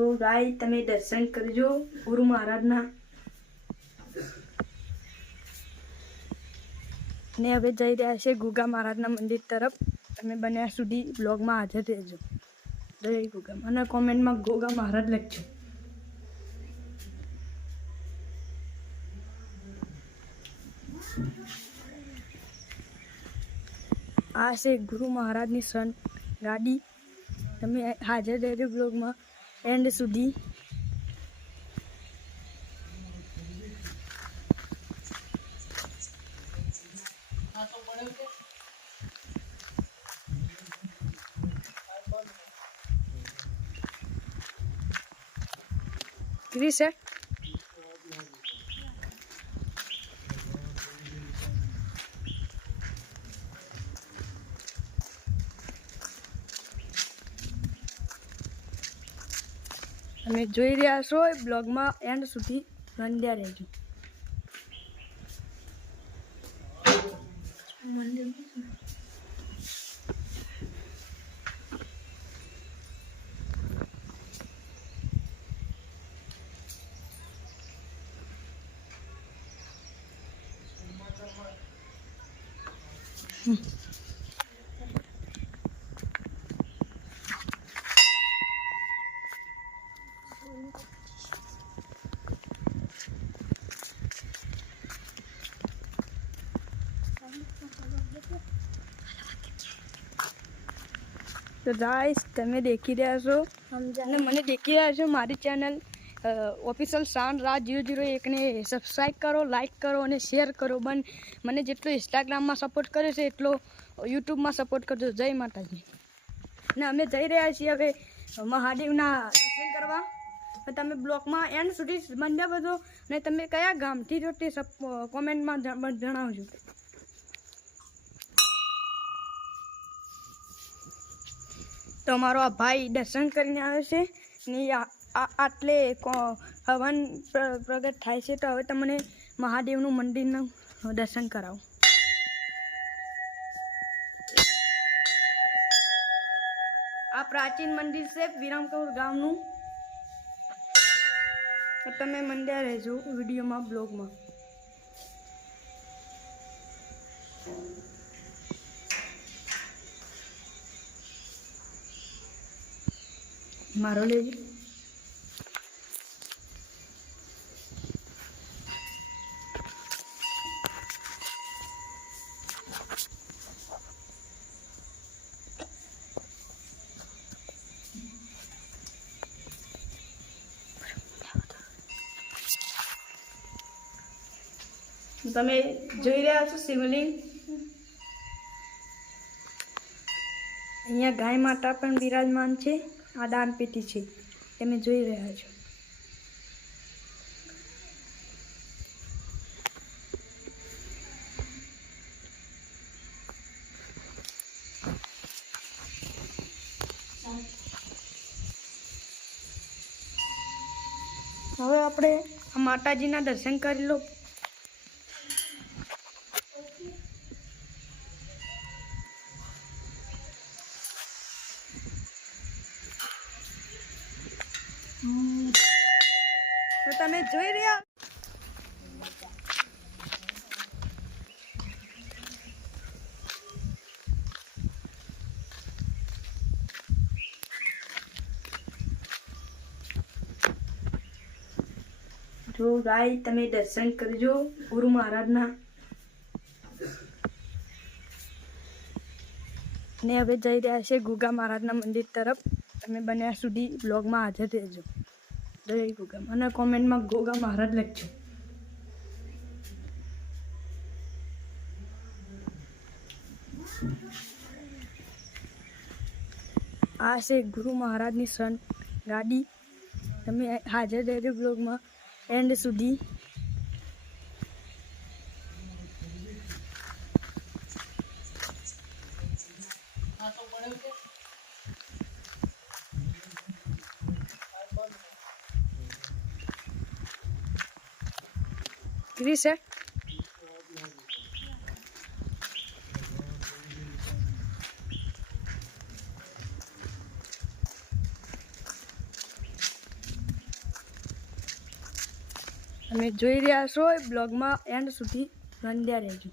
तो गाय तमे दर्शन करजो गुरु महाराजना ने हवे जई रह्या छे गुगा महाराजना मंदिर तरफ। तमे बन्या सुधी ब्लॉग में हाजर रहेजो। जय गुगा अने कॉमेंट में गोगा महाराज लखजो। आ छे गुरु महाराज नी संत गाड़ी। तमे हाजर रहेजो ब्लॉग में एंड सुधी। क्रिस है તમે જોઈ રહ્યા છો બ્લોગમાં એન્ડ સુધી બન્યા રહેજો। तो गाइस तमे देखी रह्या छो અને મને દેખી રહ્યા છો મારી ચેનલ ઓફિશિયલ શાન રાજ 001 ને સબસ્ક્રાઇબ કરો, લાઈક કરો અને શેર કરો। મને જેટલો ઇન્સ્ટાગ્રામમાં સપોર્ટ કર્યો છે એટલો યુટ્યુબમાં સપોર્ટ કરજો। જય માતાજી। અને અમે જઈ રહ્યા છીએ હવે મહાદેવના દર્શન કરવા। તમે બ્લોગમાં એન્ડ સુધી બન્યા બધો અને તમે કયા ગામથી છો તે કોમેન્ટમાં જણાવજો। तो हमारो आ भाई दर्शन करने आवे छे ने आटले हवन प्रगट थाय छे। तो हवे तमने महादेवनु मंदिरनु दर्शन करावुं। आ प्राचीन मंदिर छे विरमपुर गामनु। तो तमे मंदिर रहेजो विडियो में ब्लॉग में। मारो ले तमे જોઈ રહ્યા છો શિવલિંગ। અહીંયા ગાય માતા પણ બિરાજમાન છે। आ दान पेटी है तमे જોઈ રહ્યા છો। હવે આપણે આ માતાજીના દર્શન કરી લો। तो तमे જોઈ રહ્યા जो गाय तमे दर्शन करजो गुरु महाराजना। ने हवे जई रह्या छे गुगा महाराजना मंदिर तरफ। तमे बन्या सुधी ब्लॉग में हाजर रहेजो। जय गुगा अने कॉमेंट में गोगा महाराज लखजो। आ छे गुरु महाराज नी संत गाड़ी। तमे हाजर रहेजो ब्लॉग में एंड सुधी। क्रिस है તમે જોઈ રહ્યા છો બ્લોગમાં એન્ડ સુધી બંધ્યા રહેજો.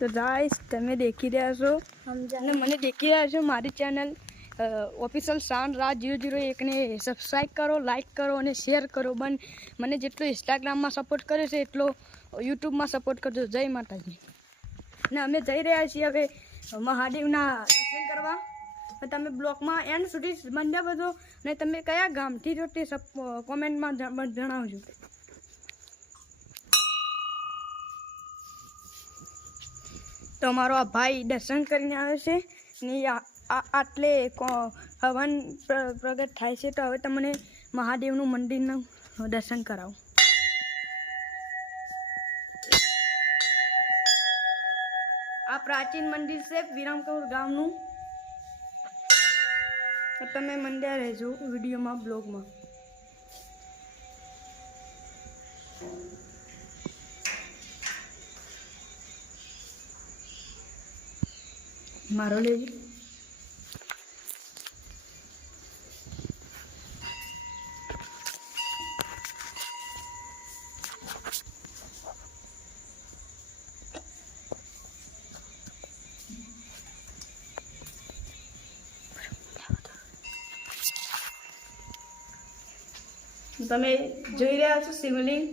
તો ગાઈસ તમે દેખી રહ્યા છો અને મને દેખી રહ્યા છો મારી ચેનલ ઓફિશિયલ શાન રાજ 001 ને સબસ્ક્રાઈબ કરો, લાઈક કરો અને શેર કરો. મને જેટલો ઇન્સ્ટાગ્રામમાં સપોર્ટ કર્યો છે એટલો યુટ્યુબમાં સપોર્ટ કરજો. જય માતાજી. અને અમે જઈ રહ્યા છીએ હવે મહાદેવના દર્શન કરવા. તમે બ્લોગમાં એન્ડ સુધી બન્યા બધો અને તમે કયા ગામથી છો તે કોમેન્ટમાં જણાવજો. તો અમારો આ ભાઈ દર્શન કરીને આવે છે ને આટલે હવન પ્રગટ થાય છે. તો હવે તમને મહાદેવનું મંદિરનું દર્શન કરાવું. આ પ્રાચીન મંદિર છે વિરમકૌર ગામનું. તો તમે મંદિર રહેજો વિડીયોમાં, બ્લોગમાં. મારો લેજો. તમે જોઈ રહ્યા છો શિવલિંગ.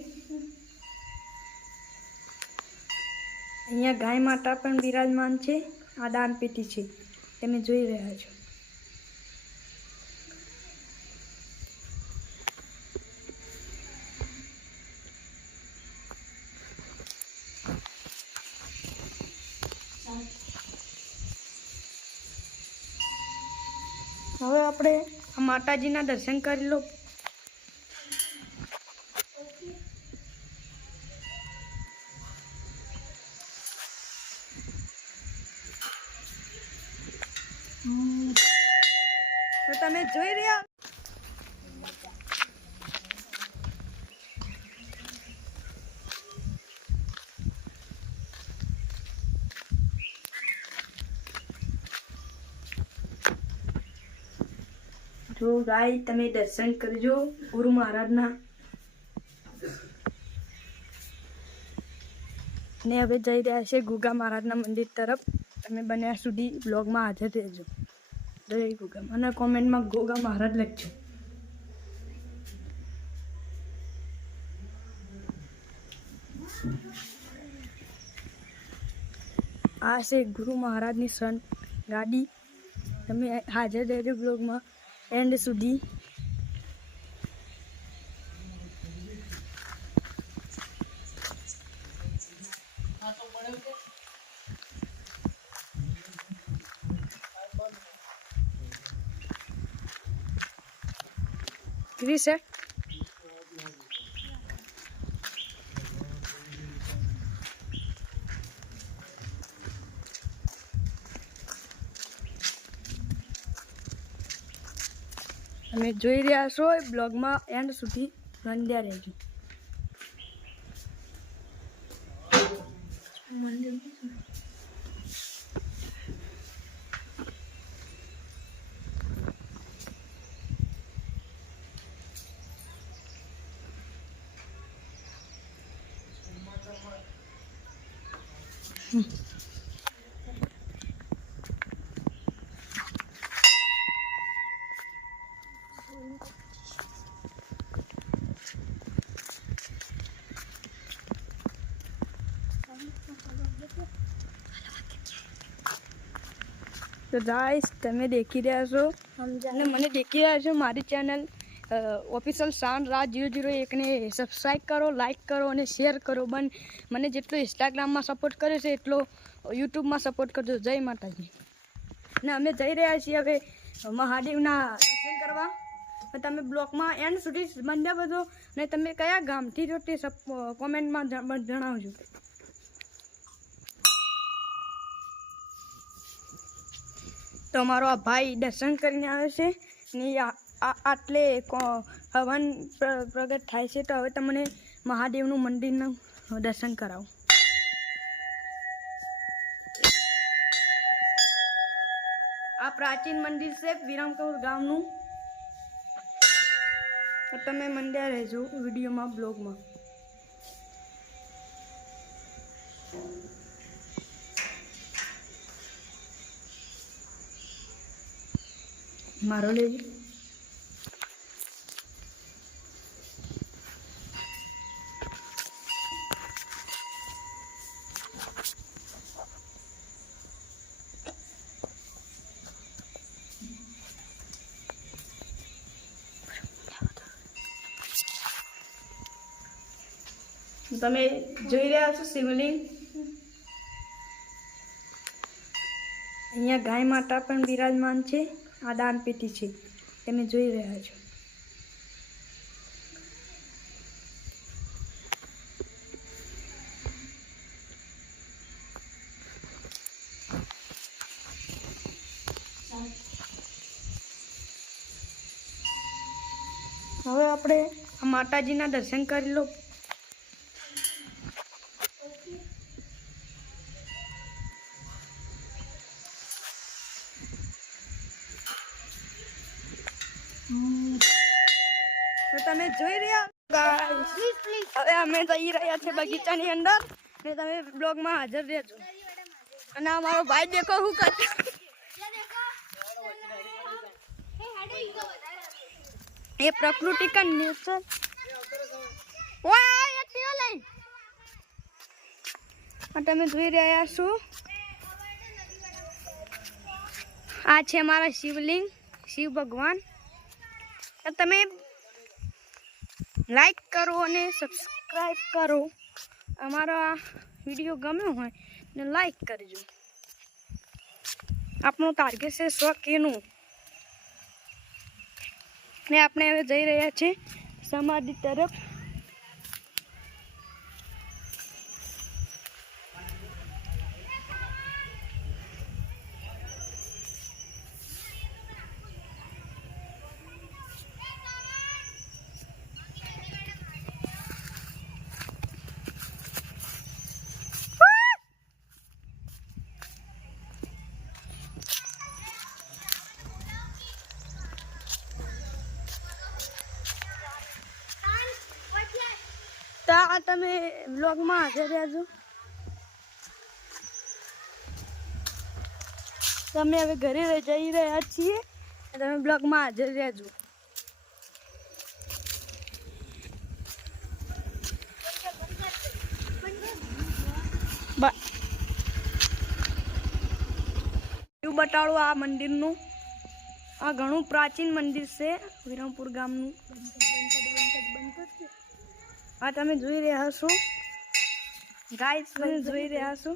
અહીંયા ગાય માતા પણ બિરાજમાન છે. આ દાન પેટી છે, તમે જોઈ રહ્યા છો. હવે આપણે આ માતાજીના દર્શન કરી લો. તો તમે જોઈ રહ્યા જો ગાય, તમે દર્શન કરજો ગુરુ મહારાજના. ને હવે જઈ રહ્યા છે ગુગા મહારાજના મંદિર તરફ. તમે બન્યા સુધી બ્લોગમાં હાજર રહેજો. જય ગુગા. અને કોમેન્ટમાં ગોગા મહારાજ લખજો. આ છે ગુરુ મહારાજની સંત ગાડી. તમે હાજર રહેજો બ્લોગમાં એન્ડ સુધી. રીસેટ તમે જોઈ રહ્યા છો બ્લોગમાં એન્ડ સુધી બંધ્યા રહેજો. તો ગાઈસ તમે દેખી રહ્યા છો અને મને દેખી રહ્યા છો મારી ચેનલ ઓફિશિયલ શાન રાજ 001 ને સબસ્ક્રાઈબ કરો, લાઈક કરો અને શેર કરો. મને જેટલો ઇન્સ્ટાગ્રામમાં સપોર્ટ કર્યો છે એટલો યુટ્યુબમાં સપોર્ટ કરજો. જય માતાજી. ને અમે જઈ રહ્યા છીએ હવે મહાદેવના દર્શન કરવા. તમે બ્લોગમાં એન્ડ સુધી બન્યા બધો ને તમે કયા ગામથી છો તે કોમેન્ટમાં જણાવજો. તો અમારો આ ભાઈ દર્શન કરીને આવે છે ને આટલે હવન પ્રગટ થાય છે. તો હવે તમને મહાદેવનું મંદિરનું દર્શન કરાવું. આ પ્રાચીન મંદિર છે વિરમપુર ગામનું. તો તમે મંડ્યા રહેજો વિડીયોમાં બ્લોગમાં. મારો લેજો. તમે જોઈ રહ્યા છો શિવલિંગ. અહીંયા ગાય માતા પણ બિરાજમાન છે. આ દાન પેટી છે તમે જોઈ રહ્યા છો. હવે આપણે આ માતાજીના દર્શન કરી લો. તો તમે જોઈ રહ્યા ગાઈસ, હવે અમે જઈ રહ્યા છે બગીચાની અંદર ને તમે બ્લોગમાં હાજર રહેજો. અને અમારો ભાઈ દેખો શું કરતો. એ પ્રકૃતિ કા નેચર. ઓય એક તીરો લઈ. આ તમે જોઈ રહ્યા છો આ છે અમારા શિવલિંગ, શિવ ભગવાન. તમે લાઈક કરો અને સબસ્ક્રાઈબ કરો. અમારા વિડીયો ગમ્યો હોય ને લાઈક કરજો. આપણું ટાર્ગેટ છે 100K નું. ને આપણે હવે જઈ રહ્યા છીએ સમાધિ તરફ. તો આ તમે બ્લોગમાં હાજર રહેજો. તમે હવે ઘરે જઈ રહ્યા છીએ. તમે બ્લોગમાં હાજર રહેજો. એવું બતાડો આ મંદિરનું. આ ઘણું પ્રાચીન મંદિર છે વિરમપુર ગામનું. આ તમે જોઈ રહ્યા છો ગાઈસ, તમે જોઈ રહ્યા છો.